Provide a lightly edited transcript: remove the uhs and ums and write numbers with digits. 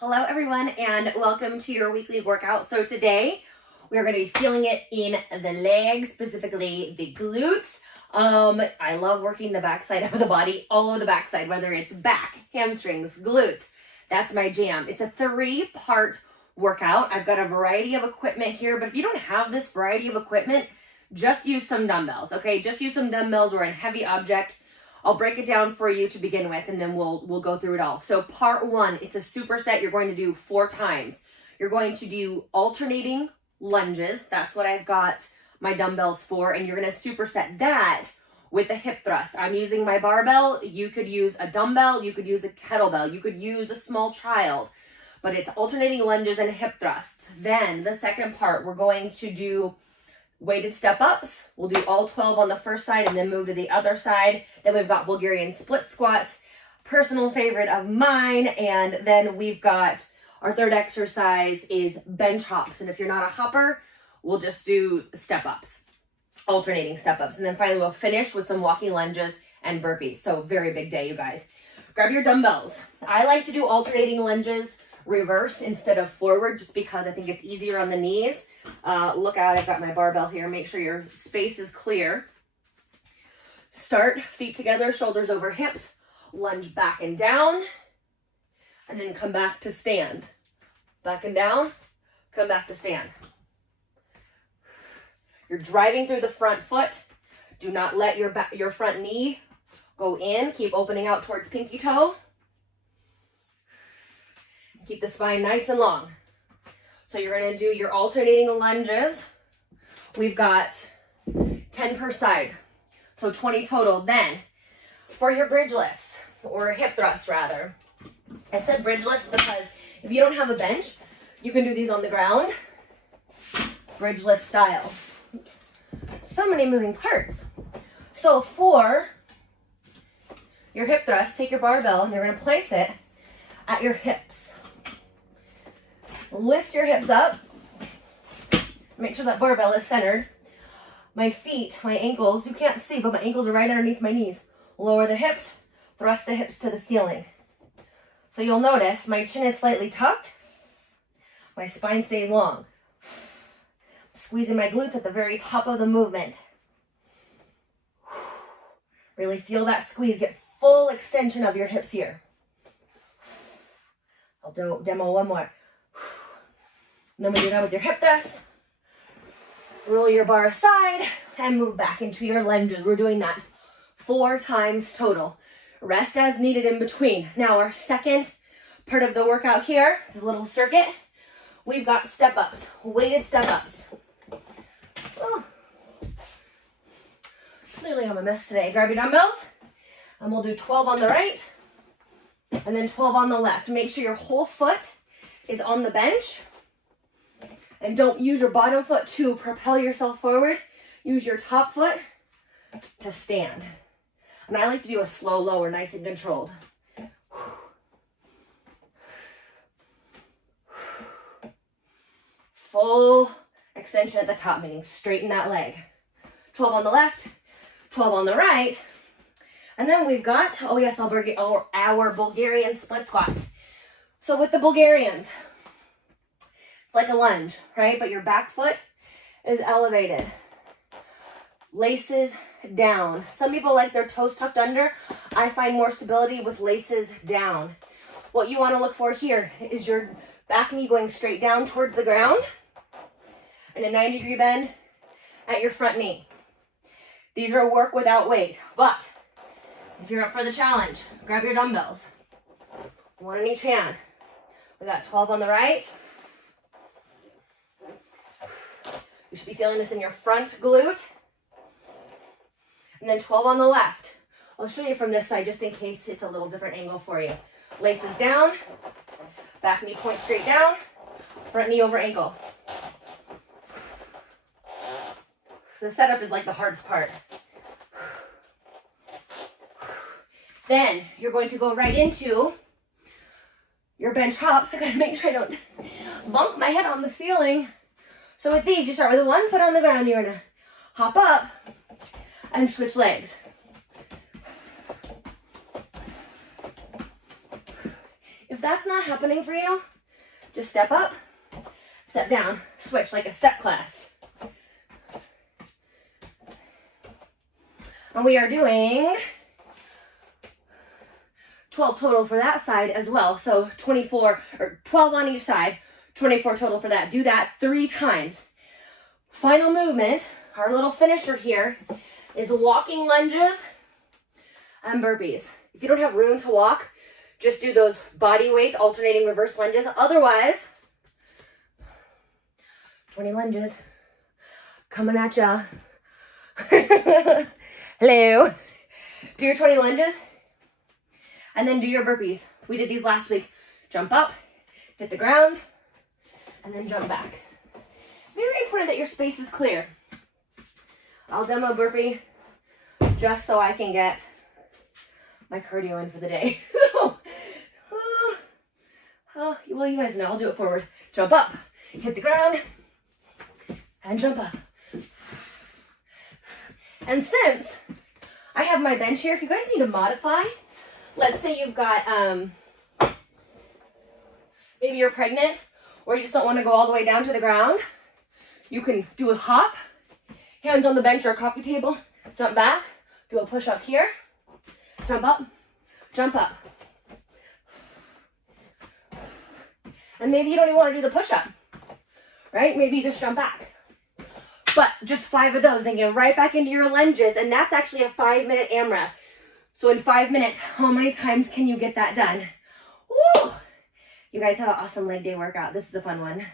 Hello everyone and welcome to your weekly workout. So today we're going to be feeling it in the legs, specifically the glutes. I love working the backside of the body, all of the backside, whether it's back, hamstrings, glutes. That's my jam. It's a 3-part workout. I've got a variety of equipment here, but if you don't have this variety of equipment, just use some dumbbells, okay? Just use some dumbbells or a heavy object. I'll break it down for you to begin with, and then we'll go through it all. So part 1, it's a superset. You're going to do 4 times. You're going to do alternating lunges. That's what I've got my dumbbells for, and you're going to superset that with a hip thrust. I'm using my barbell. You could use a dumbbell. You could use a kettlebell. You could use a small child, but it's alternating lunges and hip thrusts. Then the second part, we're going to do weighted step-ups. We'll do all 12 on the first side and then move to the other side. Then we've got Bulgarian Split Squats, personal favorite of mine. And then we've got our third exercise is bench hops. And if you're not a hopper, we'll just do step-ups, alternating step-ups. And then finally we'll finish with some walking lunges and burpees. So very big day, you guys. Grab your dumbbells. I like to do alternating lunges reverse instead of forward just because I think it's easier on the knees. Look out, I've got my barbell here. Make sure your space is clear. Start feet together, shoulders over hips, lunge back and down, and then come back to stand. Back and down, come back to stand. You're driving through the front foot. Do not let your front knee go in. Keep opening out towards pinky toe. Keep the spine nice and long. So you're going to do your alternating lunges. We've got 10 per side, so 20 total. Then for your bridge lifts, or hip thrusts rather. I said bridge lifts because if you don't have a bench, you can do these on the ground, bridge lift style. Oops. So many moving parts. So for your hip thrust, take your barbell and you're going to place it at your hips. Lift your hips up. Make sure that barbell is centered. My feet, my ankles, you can't see, but my ankles are right underneath my knees. Lower the hips, thrust the hips to the ceiling. So you'll notice my chin is slightly tucked. My spine stays long. Squeezing my glutes at the very top of the movement. Really feel that squeeze. Get full extension of your hips here. I'll demo one more. And then when you're done with your hip thrust, roll your bar aside and move back into your lunges. We're doing that 4 times total. Rest as needed in between. Now our second part of the workout here, this little circuit, we've got step-ups, weighted step-ups. Oh. Clearly I'm a mess today. Grab your dumbbells and we'll do 12 on the right and then 12 on the left. Make sure your whole foot is on the bench. And don't use your bottom foot to propel yourself forward. Use your top foot to stand. And I like to do a slow lower, nice and controlled. Full extension at the top, meaning straighten that leg. 12 on the left, 12 on the right. And then we've got, oh yes, our Bulgarian split squats. So with the Bulgarians, it's like a lunge, right? But your back foot is elevated. Laces down. Some people like their toes tucked under. I find more stability with laces down. What you want to look for here is your back knee going straight down towards the ground and a 90-degree bend at your front knee. These are work without weight, but if you're up for the challenge, grab your dumbbells. 1 in each hand. We got 12 on the right. You should be feeling this in your front glute. And then 12 on the left. I'll show you from this side just in case it's a little different angle for you. Laces down, back knee point straight down, front knee over ankle. The setup is like the hardest part. Then you're going to go right into your bench hops. I gotta make sure I don't bump my head on the ceiling. So with these, you start with 1 foot on the ground. You're gonna hop up and switch legs. If that's not happening for you, Just step up, step down, switch like a step class. And we are doing 12 total for that side as well. So 24 or 12 on each side, 24 total for that. Do that 3 times. Final movement, our little finisher here, is walking lunges and burpees. If you don't have room to walk, just do those body weight alternating reverse lunges. Otherwise, 20 lunges coming at ya. Hello. Do your 20 lunges and then do your burpees. We did these last week. Jump up, hit the ground, and then jump back. Very important that your space is clear. I'll demo burpee just so I can get my cardio in for the day. Well, you guys know, I'll do it forward. Jump up, hit the ground, and jump up. And since I have my bench here, if you guys need to modify, let's say you've got, maybe you're pregnant, or you just don't want to go all the way down to the ground, you can do a hop, hands on the bench or a coffee table, jump back, do a push-up here, jump up, jump up. And maybe you don't even want to do the push-up, right? Maybe you just jump back. But just 5 of those, then get right back into your lunges, and that's actually a 5-minute AMRAP. So in 5 minutes, how many times can you get that done? Woo! You guys have an awesome leg day workout. This is a fun one.